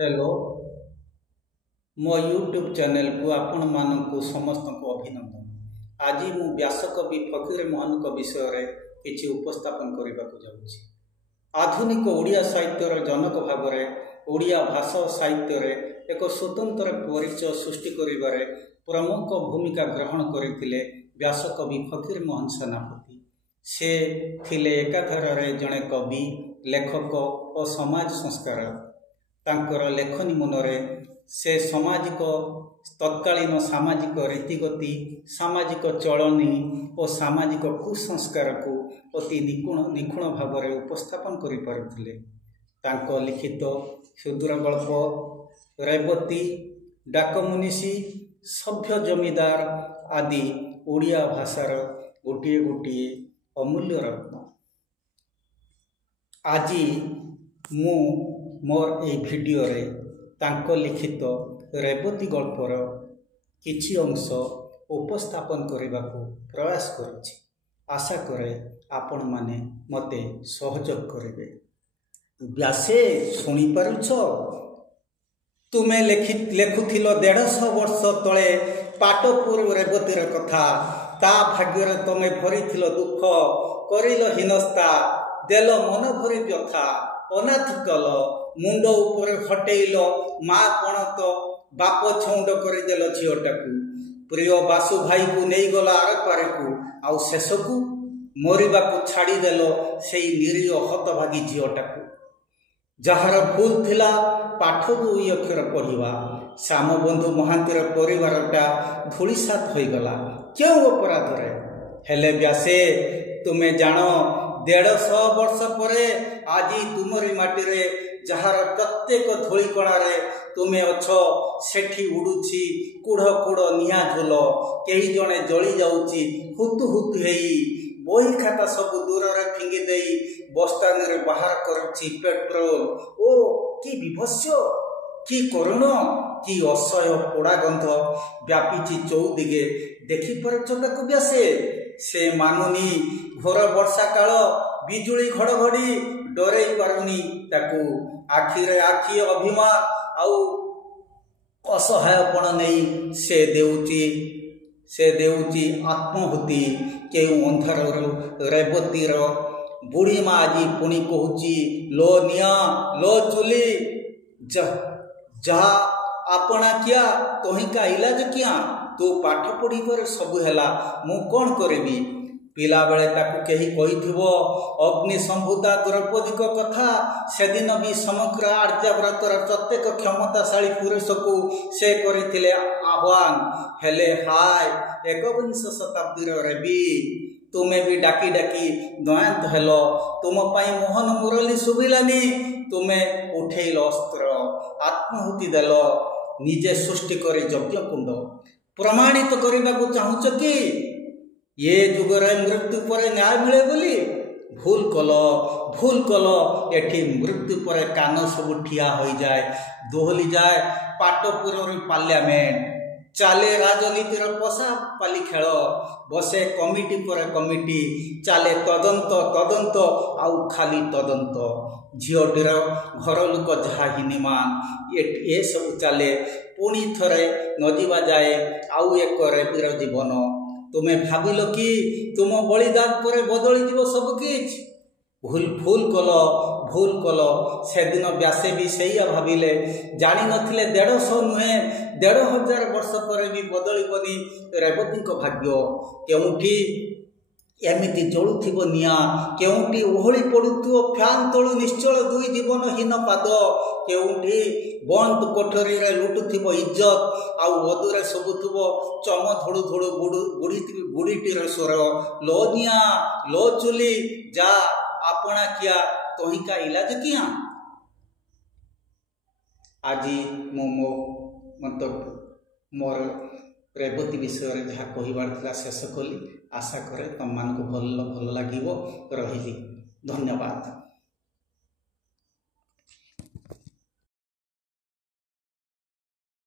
Hello मो YouTube channel को आपण मानक समस्त को अभिनंदन। आज मु व्यासकवि फकीरमोहन विषय रे किछि उपस्थापन करने को जाउछि। आधुनिक ओडिया साहित्यर जनक भाव में ओडिया भाषा साहित्य रे एक स्वतंत्र परिचय सृष्टि करिबारे प्रमुख भूमिका ग्रहण करथिले व्यासकवि फकीरमोहन सेनापति। से थिले एकाधार रे जड़े कवि, लेखक और समाज संस्कारक। तांकर लेखनी मनरे से सामाजिक तत्कालीन सामाजिक रीतिगति, सामाजिक चलनी और सामाजिक कुसंस्कार को अति निपुण भाव में उपस्थापन करि पारुथिले। तांको लिखित क्षुद्र गल्प, रेवती, डाकमुनिसी, सभ्य जमीदार आदि ओडिया भाषार गोटे गोटे अमूल्य रत्न। आज मु मोर ए भिडियो रे तांको लिखित रेवती गल्पर किछि अंश उपस्थापन करने को प्रयास करुछि। आशा करे आपण माने मते सहयोग करिवे। व्यासे सुनी पारुछ, तुमे लेखुथिल 150 वर्ष तले पाटपुर रेवतीर कथा। ता भाग्यर तमे भरिथिल दुख, करिल हिनस्ता, देल मन भरि व्यथा। अनाथ कल मुंड ऊपर हटेल माँ पणत, बाप छौंड करदेल झीटाकू। प्रिय बासु भाई को नहीं गला आर पारे को, आउ शेष को मरिबा को छाड़ीदेल से निरीह हतभागी झीटाकू। जार भूल थिला पाठ 2 अक्षर पढ़िबा, श्यामबंधु महांतीर परिवारटा धूलिसात हो गला क्यों अपराध रे। हेले व्यासे तुमे जान 150 वर्ष परे आज तुमरी माटी रे जहार प्रत्येक धूली कणारे तुमे अछ, सेठी उडुछि कुढ़ कुढ़ निया झोल। कई जणे जली जाउछि हुतु हुतु हेई। बही खाता सब दूर रे फिंगी देई बस्तान रे बाहर करछि पेट्रोल। ओ कि विभत्स्य, कि करुण, कि असह्य पोड़ा गंध व्यापीछि चौदिगे। देखि पारुछ ताकु व्यासे, से मानुनी घोर वर्षा काल बिजुली घड़घड़ी डरे पारुनी ताकू। आखिरे आखि अभिमान आउ असहायपण नहीं से देउची आत्महुति। केउ अंधार रेवतीर बुढ़ी माँ आज पुणी कहूची, लो निया लो चुली, जहा आपना किया तोहिका इलाज किया। तू पाठ पढ़ी कर सब हैला, मु कौन करेबी। पिला बेले ताकू केही कहिथिबो अग्नि संभूता द्रौपदी को कथा। सेदिन भी समग्र आर्याव्रतर प्रत्येक क्षमताशाली पुरुष को से करिथिले आह्वान। हेले हाय 21 शताब्दीर रेबी, तुमे भी डाकी डाकी दयांत हेलो। तुम पाई मोहन मुरली सुभिलानी, तुमे उठेल अस्त्र, आत्महुति देल, निजे सृष्टि करे यज्ञ कुंड। प्रमाणित करने को चाहूच कि ये जुगर मृत्यु पर न्याय मिले बोली। भूल कल एठी मृत्यु पर कान सब ठिया हो जाए, दोहली जाए पाटपुर पार्लियामेंट। चाले राजनीतिर पशा पाली खेल, बसे कमिटी पर कमिटी, चाले तदंत आउ खाली तदंत। झीटीर घर लोक जहा हिनिमान ए सब चले। पुणी थरे नजीवा जाए आउ एक रेबीर जीवन। तुमे भाविल कि तुम बलिदान पर बदली जीव सब किछ। भूल कल। सेदिन व्यासे भी सैया भाविले, जानी नथिले 150 नुहे 1,500 वर्ष पर भी बदलिबनी रेवती भाग्य। केउठी एमिति जलुथिबो निया, केउठी ओहଳି पडुथिबो फ्यान तळु निश्चल 2 जीवनहीन पाद। केउठी बंद कोठरी रे लुटुथिबो इज्जत, आउ ओदुरे सबुथिबो चम धोड़ू धोड़ू बुढ़ीटीर स्वर। लो निया लो चुली, जा आपना किया तोहिका इलाज किया। आज मोर रेवती विषय जहाँ कहबार शेष कली। आशा करे तुम मान भल लगे रही। धन्यवाद।